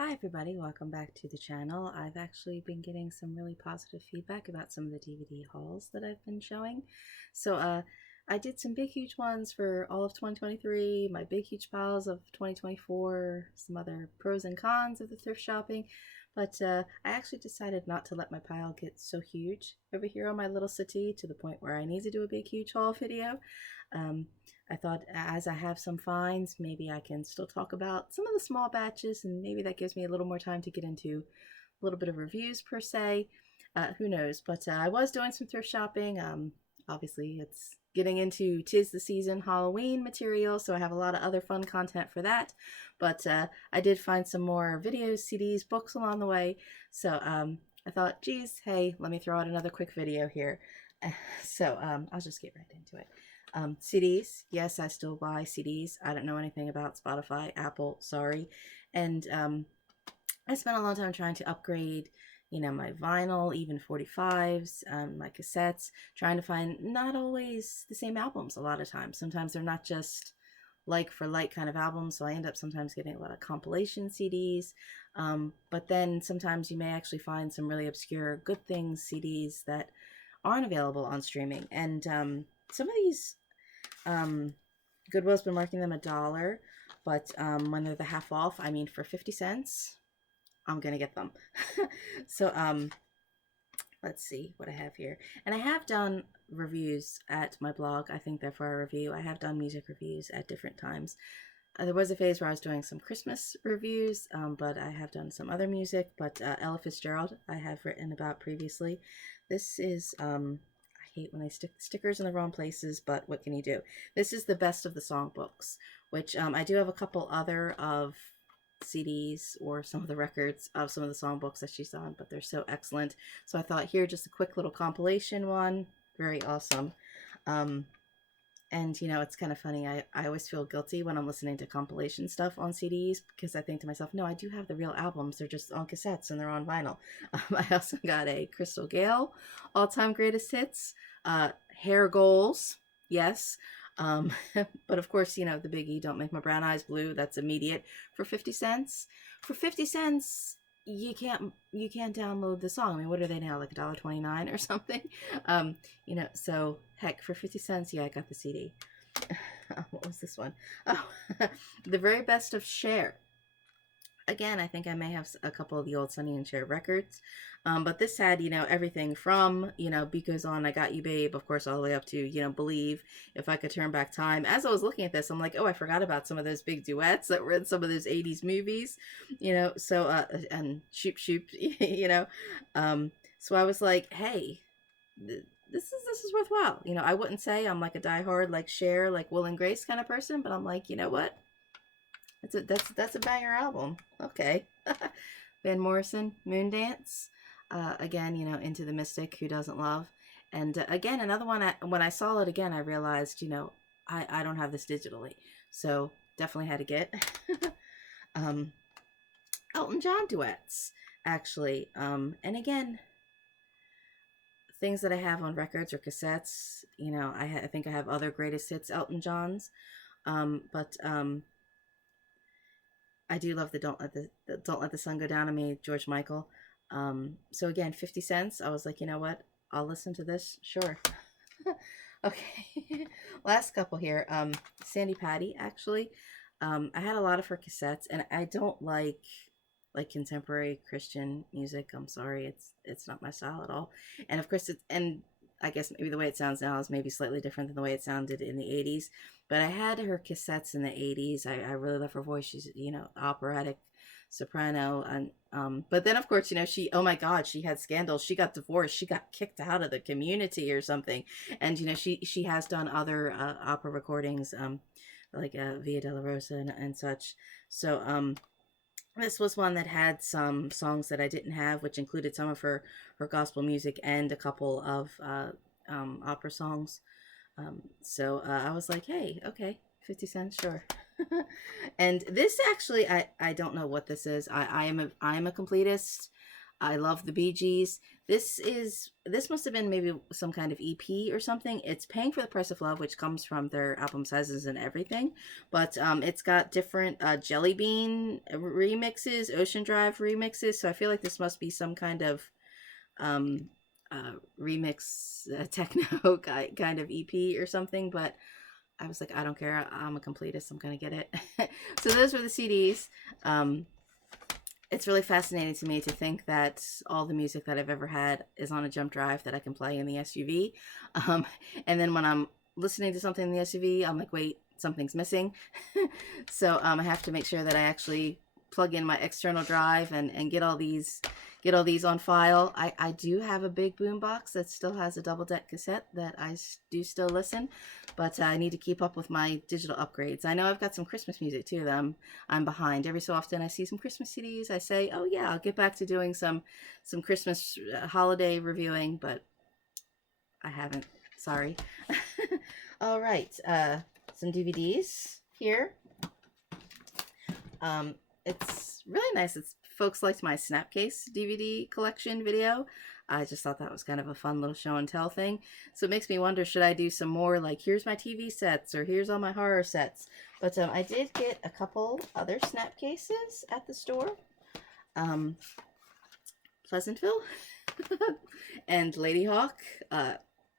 Hi everybody, welcome back to the channel. I've actually been getting some really positive feedback about some of the DVD hauls that I've been showing. I did some big huge ones for all of 2023, my big huge piles of 2024, some other pros and cons of the thrift shopping, but I actually decided not to let my pile get so huge over here on my little city to the point where I need to do a big huge haul video. Um, I thought as I have some finds, maybe I can still talk about some of the small batches, and maybe that gives me a little more time to get into a little bit of reviews per se. Who knows? But I was doing some thrift shopping. Obviously, it's getting into 'tis the season Halloween material, so I have a lot of other fun content for that. But I did find some more videos, CDs, books along the way. I thought, geez, hey, let me throw out another quick video here. I'll just get right into it. CDs, yes, I still buy CDs. I don't know anything about Spotify, Apple, sorry. And I spent a long time trying to upgrade, my vinyl, even 45s, my cassettes, trying to find not always the same albums a lot of times. Sometimes they're not just like for like kind of albums, so I end up sometimes getting a lot of compilation CDs. But then sometimes you may actually find some really obscure good things CDs that aren't available on streaming. And some of these Goodwill's been marking them $1, but when they're the half off, I mean for 50 cents, I'm gonna get them. so let's see what I have here. And I have done reviews at my blog, I think Therefore a Review. I have done music reviews at different times. There was a phase where I was doing some Christmas reviews, but I have done some other music. But Ella Fitzgerald I have written about previously. This is, I hate when they stick stickers in the wrong places, but what can you do? This is the best of the songbooks, which I do have a couple other of CDs or some of the records of some of the songbooks that she's on, but they're so excellent. So I thought here, just a quick little compilation one. Very awesome. And it's kind of funny. I always feel guilty when I'm listening to compilation stuff on CDs because I think to myself, no, I do have the real albums. They're just on cassettes and they're on vinyl. I also got a Crystal Gale all-time greatest hits, Hair Goals, yes. But of course, the biggie, Don't Make My Brown Eyes Blue. That's immediate for 50 cents. For 50 cents, you can't download the song. I mean, what are they now, like $1.29 or something? So heck, for 50 cents, yeah, I got the CD. What was this one? Oh, The Very Best of Cher. Again, I think I may have a couple of the old Sonny and Cher records. But this had, everything from, Beat Goes On, I Got You Babe, of course, all the way up to, Believe, If I Could Turn Back Time. As I was looking at this, I'm like, oh, I forgot about some of those big duets that were in some of those 80s movies, and Shoop Shoop, So I was like, hey, this is worthwhile. I wouldn't say I'm like a diehard, like Cher, like Will and Grace kind of person, but I'm like, you know what? That's a banger album. Okay. Van Morrison, Moondance. Again, Into the Mystic, who doesn't love? And again, another one, when I saw it again, I realized, I don't have this digitally. So definitely had to get Elton John duets, actually. And again, things that I have on records or cassettes, I think I have other greatest hits Elton John's. But I do love the Don't Let the Sun Go Down on Me, George Michael. So again, 50 cents. I was like, you know what? I'll listen to this. Sure. Okay. Last couple here. Sandy Patty, actually. I had a lot of her cassettes, and I don't like contemporary Christian music. I'm sorry, it's not my style at all. And of course, and I guess maybe the way it sounds now is maybe slightly different than the way it sounded in the 80s. But I had her cassettes in the 80s. I really love her voice. She's, operatic soprano. And but then of course, she, oh my God, she had scandals. She got divorced. She got kicked out of the community or something. And she has done other opera recordings, like Via della Rosa and such. So this was one that had some songs that I didn't have, which included some of her gospel music and a couple of opera songs. I was like, hey, okay, 50 cents, sure. And this actually, I don't know what this is. I am a completist. I love the Bee Gees. This must have been maybe some kind of EP or something. It's Paying for the Price of Love, which comes from their album sizes and everything. But it's got different Jelly Bean remixes, Ocean Drive remixes. So I feel like this must be some kind of um, remix techno kind of EP or something. But I was like, I don't care. I'm a completist. I'm gonna get it. So those were the CDs. It's really fascinating to me to think that all the music that I've ever had is on a jump drive that I can play in the SUV. Um, and then when I'm listening to something in the SUV, I'm like, wait, something's missing. So I have to make sure that I actually plug in my external drive and get all these on file. I do have a big boom box that still has a double deck cassette that I do still listen, but I need to keep up with my digital upgrades. I know I've got some Christmas music too that I'm behind. Every so often I see some Christmas CDs. I say, oh yeah, I'll get back to doing some Christmas holiday reviewing, but I haven't. Sorry. All right, some DVDs here. It's really nice. It's folks liked my Snapcase DVD collection video. I just thought that was kind of a fun little show and tell thing. So it makes me wonder, should I do some more like, here's my TV sets or here's all my horror sets? But I did get a couple other Snapcases at the store. Pleasantville and Lady Hawk,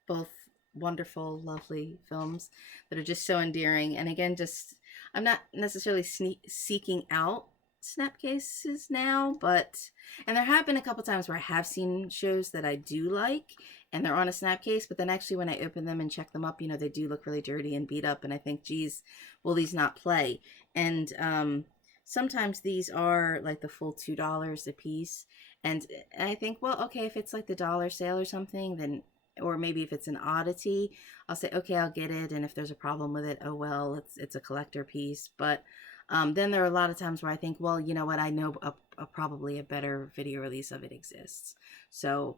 both wonderful, lovely films that are just so endearing. And again, just I'm not necessarily seeking out Snapcases now, and there have been a couple times where I have seen shows that I do like and they're on a Snapcase, but then actually when I open them and check them up, they do look really dirty and beat up, and I think, geez, will these not play? And sometimes these are like the full $2 a piece, and I think, well, okay, if it's like the dollar sale or something, then, or maybe if it's an oddity, I'll say, okay, I'll get it, and if there's a problem with it, oh well, it's a collector piece. But then there are a lot of times where I think, well, you know what, I know probably a better video release of it exists, so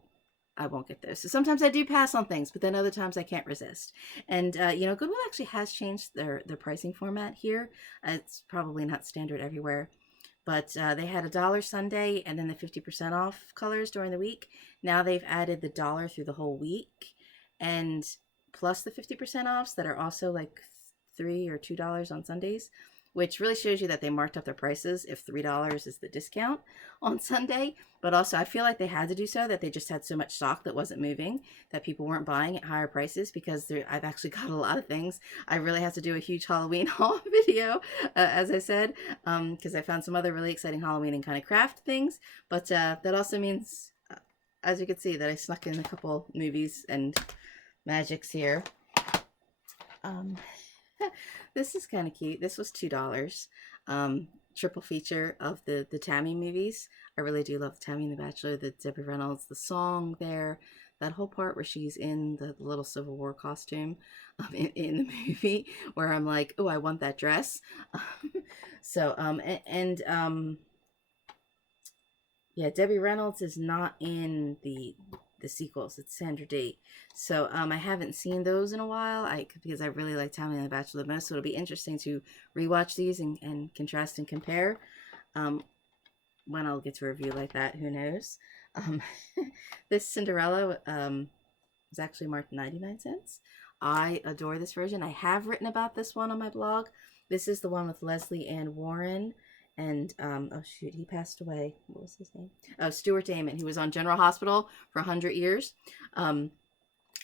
I won't get those. So sometimes I do pass on things, but then other times I can't resist. And, Goodwill actually has changed their pricing format here. It's probably not standard everywhere, but they had $1 Sunday and then the 50% off colors during the week. Now they've added the dollar through the whole week, and plus the 50% offs that are also like $3 or $2 on Sundays, which really shows you that they marked up their prices if $3 is the discount on Sunday. But also I feel like they had to do so, that they just had so much stock that wasn't moving, that people weren't buying at higher prices, because I've actually got a lot of things. I really have to do a huge Halloween haul video, as I said, because I found some other really exciting Halloween and kind of craft things. But that also means, as you can see, that I snuck in a couple movies and magics here. This is kind of cute. This was $2. Triple feature of the Tammy movies. I really do love Tammy and the Bachelor, the Debbie Reynolds, the song there, that whole part where she's in the little Civil War costume in the movie, where I'm like, oh, I want that dress. Yeah, Debbie Reynolds is not in the sequels. It's Sandra Date. So I haven't seen those in a while, because I really like Tammy and the Bachelor the most. So it'll be interesting to rewatch these and contrast and compare. When I'll get to a review like that, who knows? This Cinderella was actually marked 99 cents. I adore this version. I have written about this one on my blog. This is the one with Leslie Ann Warren. And, oh shoot, he passed away. What was his name? Oh, Stuart Damon. He was on General Hospital for 100 years.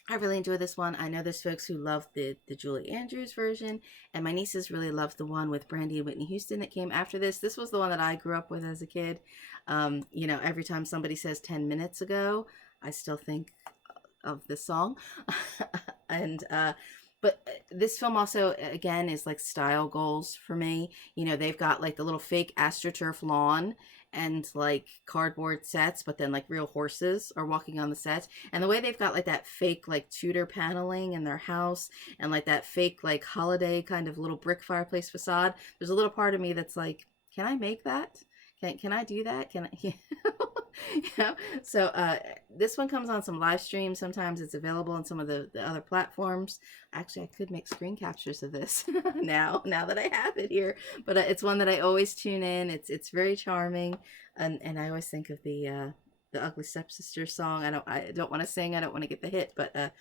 I really enjoy this one. I know there's folks who love the Julie Andrews version, and my nieces really love the one with Brandy and Whitney Houston that came after this. This was the one that I grew up with as a kid. Every time somebody says 10 minutes ago, I still think of this song. But this film also, again, is like style goals for me. They've got like the little fake AstroTurf lawn and like cardboard sets, but then like real horses are walking on the set. And the way they've got like that fake like Tudor paneling in their house, and like that fake like holiday kind of little brick fireplace facade. There's a little part of me that's like, can I make that? Can I do that? Can I? So this one comes on some live streams. Sometimes it's available on some of the other platforms. Actually, I could make screen captures of this now that I have it here. But it's one that I always tune in. It's very charming, and I always think of the the Ugly Stepsister song. I don't want to sing. I don't want to get the hit, but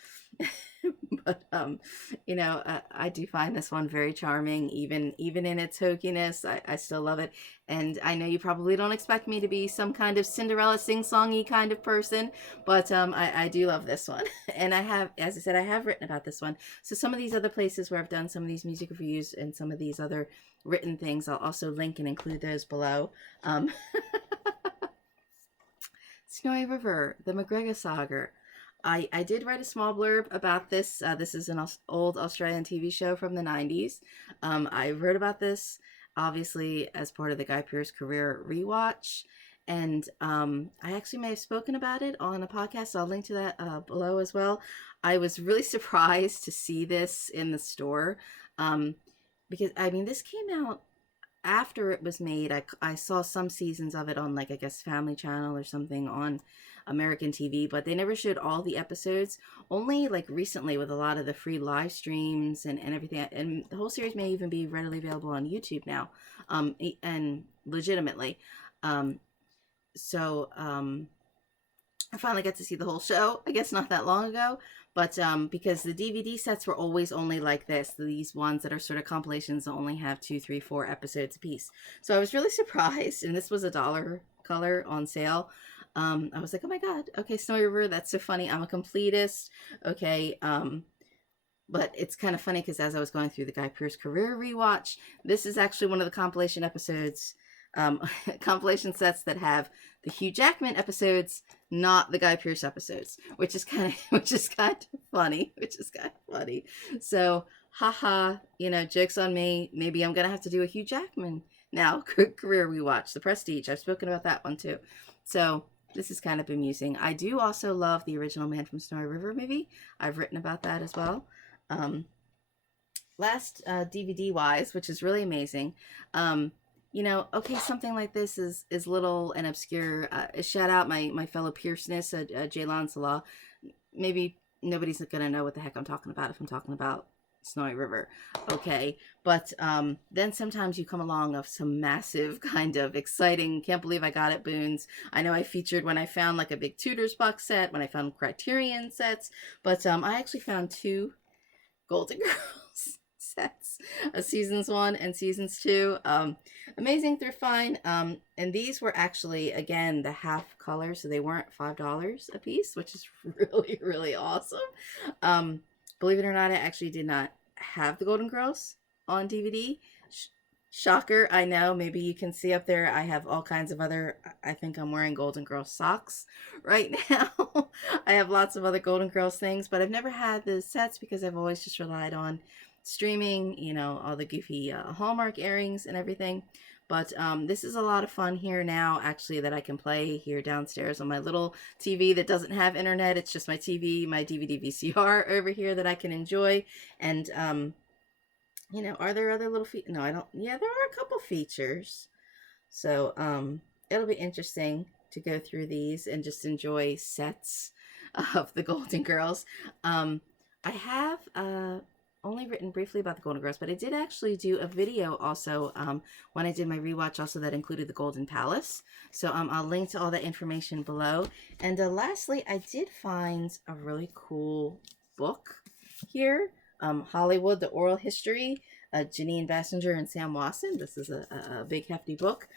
but I do find this one very charming, even in its hokiness. I still love it, and I know you probably don't expect me to be some kind of Cinderella sing-songy kind of person, but I do love this one, and I have, as I said, I have written about this one. So some of these other places where I've done some of these music reviews and some of these other written things, I'll also link and include those below. Snowy River, the McGregor Saga. I did write a small blurb about this. This is an old Australian TV show from the 90s. I wrote about this, obviously, as part of the Guy Pearce career rewatch. And I actually may have spoken about it on a podcast, so I'll link to that below as well. I was really surprised to see this in the store because, I mean, this came out after it was made. I saw some seasons of it on, like, I guess Family Channel or something on American TV, but they never showed all the episodes. Only like recently with a lot of the free live streams and everything, and the whole series may even be readily available on YouTube now, and legitimately. So I finally got to see the whole show, I guess not that long ago, but because the DVD sets were always only like this, these ones that are sort of compilations that only have 2, 3, 4 episodes a piece. So I was really surprised, and this was $1 color on sale. I was like, oh my god, okay, Snowy River, that's so funny. I'm a completist, okay. But it's kind of funny because as I was going through the Guy Pearce career rewatch, this is actually one of the compilation episodes, compilation sets that have the Hugh Jackman episodes, not the Guy Pearce episodes, which is kind of funny, So, haha, jokes on me. Maybe I'm gonna have to do a Hugh Jackman now career rewatch, The Prestige. I've spoken about that one too. So this is kind of amusing. I do also love the original Man from Snowy River movie. I've written about that as well. Last DVD wise, which is really amazing. Okay, something like this is little and obscure. Shout out my fellow Pearceness, Jaylon Salah. Maybe nobody's gonna know what the heck I'm talking about if I'm talking about Snowy River, okay, but then sometimes you come along of some massive kind of exciting, can't believe I got it boons. I know I featured when I found like a big Tudors box set, when I found Criterion sets, but I actually found 2 Golden Girls sets, seasons 1 and seasons 2. Amazing through fine, and these were actually, again, the half color, so they weren't $5 a piece, which is really, really awesome. Believe it or not, I actually did not have the Golden Girls on DVD. Shocker, I know. Maybe you can see up there, I have all kinds of other, I think I'm wearing Golden Girls socks right now. I have lots of other Golden Girls things, but I've never had the sets because I've always just relied on streaming, all the goofy Hallmark earrings and everything. But this is a lot of fun here now, actually, that I can play here downstairs on my little TV that doesn't have internet. It's just my TV, my DVD VCR over here that I can enjoy. And, are there other little features? No, I don't. Yeah, there are a couple features. So it'll be interesting to go through these and just enjoy sets of the Golden Girls. I have only written briefly about the Golden Girls, but I did actually do a video also when I did my rewatch also that included the Golden Palace. So I'll link to all that information below. And lastly, I did find a really cool book here, Hollywood, the Oral History, Janine Bassinger and Sam Wasson. This is a big hefty book.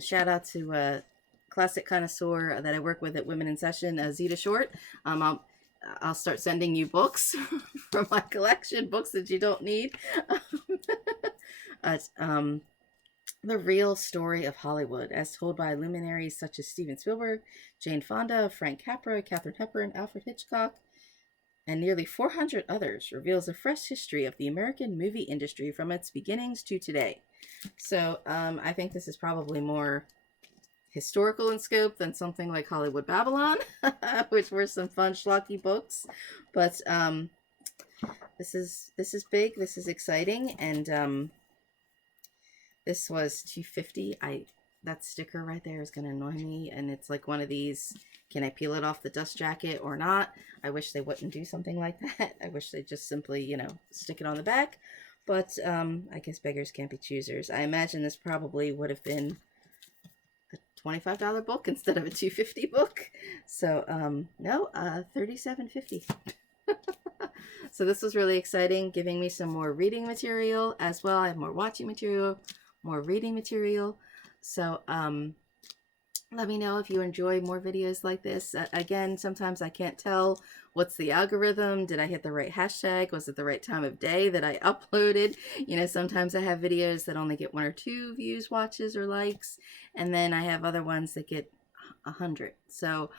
Shout out to classic connoisseur that I work with at Women in Session, Zeta Short. I'll start sending you books from my collection, books that you don't need. The real story of Hollywood, as told by luminaries such as Steven Spielberg, Jane Fonda, Frank Capra, Katharine Hepburn, Alfred Hitchcock, and nearly 400 others, reveals a fresh history of the American movie industry from its beginnings to today. So I think this is probably more historical in scope than something like Hollywood Babylon, which were some fun schlocky books. But this is big, this is exciting, and this was $2.50. That sticker right there is going to annoy me, and it's like one of these, can I peel it off the dust jacket or not? I wish they wouldn't do something like that. I wish they'd just simply, stick it on the back. But I guess beggars can't be choosers. I imagine this probably would have been a $25 book instead of a $250 book. So no, $37.50. So this was really exciting, giving me some more reading material as well. I have more watching material, more reading material. So let me know if you enjoy more videos like this. Again, sometimes I can't tell what's the algorithm. Did I hit the right hashtag? Was it the right time of day that I uploaded? You know, sometimes I have videos that only get 1 or 2 views, watches, or likes, and then I have other ones that get 100. So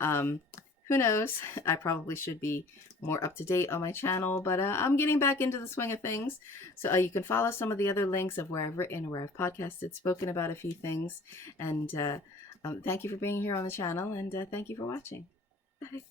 who knows? I probably should be more up to date on my channel, but I'm getting back into the swing of things. So you can follow some of the other links of where I've written, where I've podcasted, spoken about a few things, and thank you for being here on the channel, and thank you for watching. Bye.